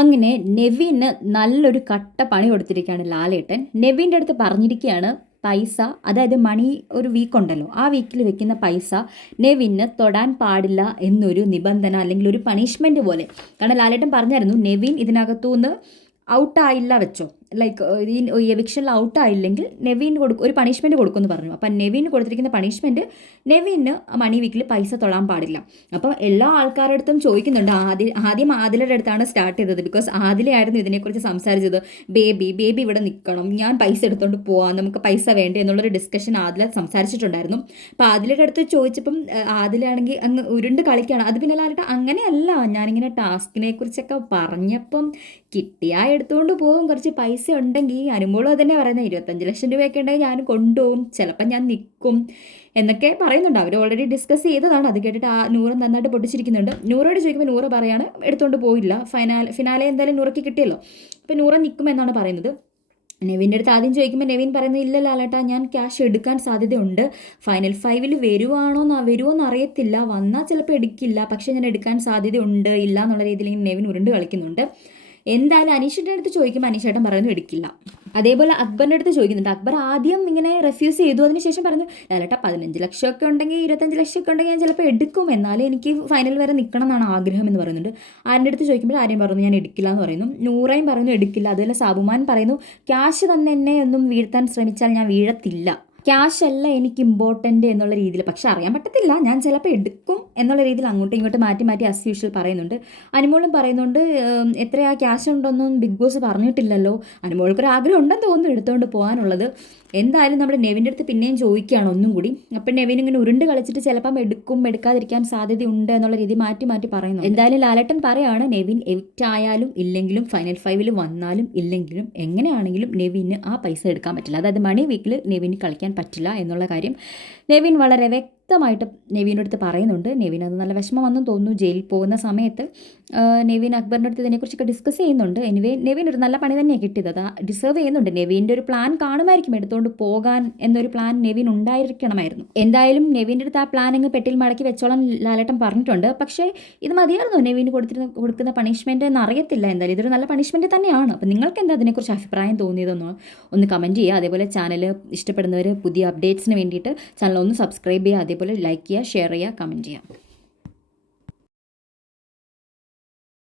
അങ്ങനെ നെവിന് നല്ലൊരു കട്ട പണി കൊടുത്തിരിക്കുകയാണ് ലാലേട്ടൻ. നെവിൻ്റെ അടുത്ത് പറഞ്ഞിരിക്കുകയാണ് പൈസ, അതായത് മണി ഒരു വീക്ക് ഉണ്ടല്ലോ, ആ വീക്കിൽ വെക്കുന്ന പൈസ നെവിന് തൊടാൻ പാടില്ല എന്നൊരു നിബന്ധന അല്ലെങ്കിൽ ഒരു പണിഷ്മെൻറ്റ് പോലെ. കാരണം ലാലേട്ടൻ പറഞ്ഞായിരുന്നു നെവിൻ ഇതിനകത്തുനിന്ന് ഔട്ടായില്ല വെച്ചോ, ലൈക്ക് ഈ എവിക്ഷനിൽ ഔട്ടായില്ലെങ്കിൽ നെവിന് ഒരു പണിഷ്മെൻറ്റ് കൊടുക്കുമെന്ന് പറഞ്ഞു. അപ്പം നെവിന് കൊടുത്തിരിക്കുന്ന പണിഷ്മെൻറ്റ് നെവിന് മണി വീക്കിൽ പൈസ തൊടാൻ പാടില്ല. അപ്പോൾ എല്ലാ ആൾക്കാരുടെ അടുത്തും ചോദിക്കുന്നുണ്ട്. ആദ്യം ആദിലയുടെ അടുത്താണ് സ്റ്റാർട്ട് ചെയ്തത്. ബിക്കോസ് ആദിലയായിരുന്നു ഇതിനെക്കുറിച്ച് സംസാരിച്ചത്. ബേബി ഇവിടെ നിൽക്കണം, ഞാൻ പൈസ എടുത്തുകൊണ്ട് പോവാം, നമുക്ക് പൈസ വേണ്ടേ എന്നുള്ളൊരു ഡിസ്കഷൻ ആദില സംസാരിച്ചിട്ടുണ്ടായിരുന്നു. അപ്പോൾ ആദിലയുടെ അടുത്ത് ചോദിച്ചപ്പം ആദിലാണെങ്കിൽ അങ്ങ് ഉരുണ്ട് കളിക്കുകയാണ്. അത് പിന്നെ ലാലേട്ടൻ അങ്ങനെയല്ല, ഞാനിങ്ങനെ ടാസ്കിനെ കുറിച്ചൊക്കെ പറഞ്ഞപ്പം കിട്ടിയാ എടുത്തുകൊണ്ട് പോകും, കുറച്ച് പൈസ ഉണ്ടെങ്കിൽ. അനുമോളും അത് തന്നെ പറയുന്നത്, 25 ലക്ഷം രൂപയൊക്കെ ഉണ്ടെങ്കിൽ ഞാൻ കൊണ്ടുപോകും, ചിലപ്പം ഞാൻ നിൽക്കും എന്നൊക്കെ പറയുന്നുണ്ട്. അവർ ഓൾറെഡി ഡിസ്കസ് ചെയ്തതാണ്. അത് കേട്ടിട്ട് നൂറ് നന്നായിട്ട് പൊട്ടിച്ചിരിക്കുന്നുണ്ട്. നൂറോട് ചോദിക്കുമ്പോൾ നൂറ് പറയാണ് എടുത്തുകൊണ്ട് പോയില്ല, ഫിനാലെ എന്തായാലും നൂറയ്ക്ക് കിട്ടിയല്ലോ, അപ്പോൾ നൂറ നിൽക്കുമെന്നാണ് പറയുന്നത്. നെവിൻ്റെ അടുത്ത് ആദ്യം ചോദിക്കുമ്പോൾ നെവിൻ പറയുന്നത് ഇല്ല ലാലേട്ടാ, ഞാൻ ക്യാഷ് എടുക്കാൻ സാധ്യതയുണ്ട്, ഫൈനൽ 5 വരുമോയെന്ന് അറിയത്തില്ല, വന്നാൽ ചിലപ്പോൾ എടുക്കില്ല, പക്ഷേ ഞാൻ എടുക്കാൻ സാധ്യതയുണ്ട് ഇല്ല എന്നുള്ള രീതിയിൽ നെവിൻ ഉരുണ്ട് കളിക്കുന്നുണ്ട്. എന്തായാലും അനീഷയുടെ അടുത്ത് ചോദിക്കുമ്പോൾ അനീഷേട്ടൻ പറയുന്നു എടുക്കില്ല. അതേപോലെ അക്ബറിൻ്റെ അടുത്ത് ചോദിക്കുന്നുണ്ട്. അക്ബർ ആദ്യം ഇങ്ങനെ റെഫ്യൂസ് ചെയ്തു, അതിനുശേഷം പറഞ്ഞു ലാലേട്ടാ 15 ലക്ഷമൊക്കെ ഉണ്ടെങ്കിൽ 25 ലക്ഷമൊക്കെ ഉണ്ടെങ്കിൽ ഞാൻ ചിലപ്പോൾ എടുക്കും, എന്നാലും എനിക്ക് ഫൈനൽ വരെ നിൽക്കണം എന്നാണ് ആഗ്രഹം എന്ന് പറയുന്നുണ്ട്. ആരുടെ അടുത്ത് ചോദിക്കുമ്പോൾ ആരെയും പറഞ്ഞു ഞാൻ എടുക്കില്ല എന്ന് പറയുന്നു. നൂറയും പറയുന്നു എടുക്കില്ല. അതുപോലെ സാബുമാൻ പറയുന്നു ക്യാഷ് തന്നെ എന്നെ ഒന്നും വീഴ്ത്താൻ ശ്രമിച്ചാൽ ഞാൻ വീഴത്തില്ല, ക്യാഷ് അല്ല എനിക്ക് ഇമ്പോർട്ടൻ്റ് എന്നുള്ള രീതിയിൽ. പക്ഷെ അറിയാൻ പറ്റത്തില്ല, ഞാൻ ചിലപ്പോൾ എടുക്കും എന്നുള്ള രീതിയിൽ അങ്ങോട്ടും ഇങ്ങോട്ടും മാറ്റി ആസ് യൂഷ്വൽ പറയുന്നുണ്ട്. അനുമോളും പറയുന്നുണ്ട് എത്രയാ ക്യാഷ് ഉണ്ടോന്നും ബിഗ് ബോസ് പറഞ്ഞിട്ടില്ലല്ലോ. അനുമോൾക്കൊരു ആഗ്രഹം ഉണ്ടെന്ന് തോന്നുന്നു എടുത്തുകൊണ്ട് പോകാനുള്ളത്. എന്തായാലും നമ്മുടെ നെവിൻ്റെ അടുത്ത് പിന്നെയും ചോദിക്കുകയാണ് ഒന്നും കൂടി. അപ്പം നെവിൻ ഇങ്ങനെ ഉരുണ്ട് കളിച്ചിട്ട് ചിലപ്പം എടുക്കാതിരിക്കാൻ സാധ്യതയുണ്ട് എന്നുള്ള രീതി മാറ്റി പറയുന്നു. എന്തായാലും ലാലേട്ടൻ പറയാണ് നെവിൻ എവിക്റ്റ് ആയാലും ഇല്ലെങ്കിലും ഫൈനൽ 5 വന്നാലും ഇല്ലെങ്കിലും എങ്ങനെയാണെങ്കിലും നെവിന് ആ പൈസ എടുക്കാൻ പറ്റില്ല. അതായത് മണി വീക്കിൽ നെവിന് കളിക്കാൻ പറ്റില്ല എന്നുള്ള കാര്യം നെവിൻ വളരെ വ്യക്തമായിട്ട് നെവിൻ്റെ അടുത്ത് പറയുന്നുണ്ട്. നെവിൻ അത് നല്ല വിഷമം വന്നെന്ന് തോന്നുന്നു. ജയിലിൽ പോകുന്ന സമയത്ത് നെവിൻ അക്ബറിൻ്റെ അടുത്ത് ഇതിനെക്കുറിച്ചൊക്കെ ഡിസ്കസ് ചെയ്യുന്നുണ്ട്. എനിവേ നെവിൻ ഒരു നല്ല പണി തന്നെയാണ് കിട്ടിയത്, അത് ഡിസേർവ് ചെയ്യുന്നുണ്ട്. നെവിൻ്റെ ഒരു പ്ലാൻ കാണുമായിരിക്കും, എടുത്തുകൊണ്ട് പോകാൻ എന്നൊരു പ്ലാൻ നെവിൻ ഉണ്ടായിരിക്കണമായിരുന്നു. എന്തായാലും നെവിൻ്റെ അടുത്ത് ആ പ്ലാൻ അങ്ങ് പെട്ടിൽ മടക്കി വെച്ചോളാൻ ലാലേട്ടൻ പറഞ്ഞിട്ടുണ്ട്. പക്ഷേ ഇത് മതിയായിരുന്നു നെവിന് കൊടുക്കുന്ന പണിഷ്മെൻറ്റ് എന്നറിയത്തില്ല. എന്തായാലും ഇതൊരു നല്ല പണിഷ്മെൻറ്റ് തന്നെയാണ്. അപ്പോൾ നിങ്ങൾക്ക് എന്താ അതിനെക്കുറിച്ച് അഭിപ്രായം തോന്നിയതെന്നോ ഒന്ന് കമൻറ്റ് ചെയ്യുക. അതേപോലെ ചാനൽ ഇഷ്ടപ്പെടുന്നവർ പുതിയ അപ്ഡേറ്റ്സിന് വേണ്ടിയിട്ട് ചാനൽ ഒന്ന് സബ്സ്ക്രൈബ് ചെയ്യുക. അതേപോലെ ലൈക്ക് ചെയ്യുക, ഷെയർ ചെയ്യുക, കമൻറ്റ് ചെയ്യുക.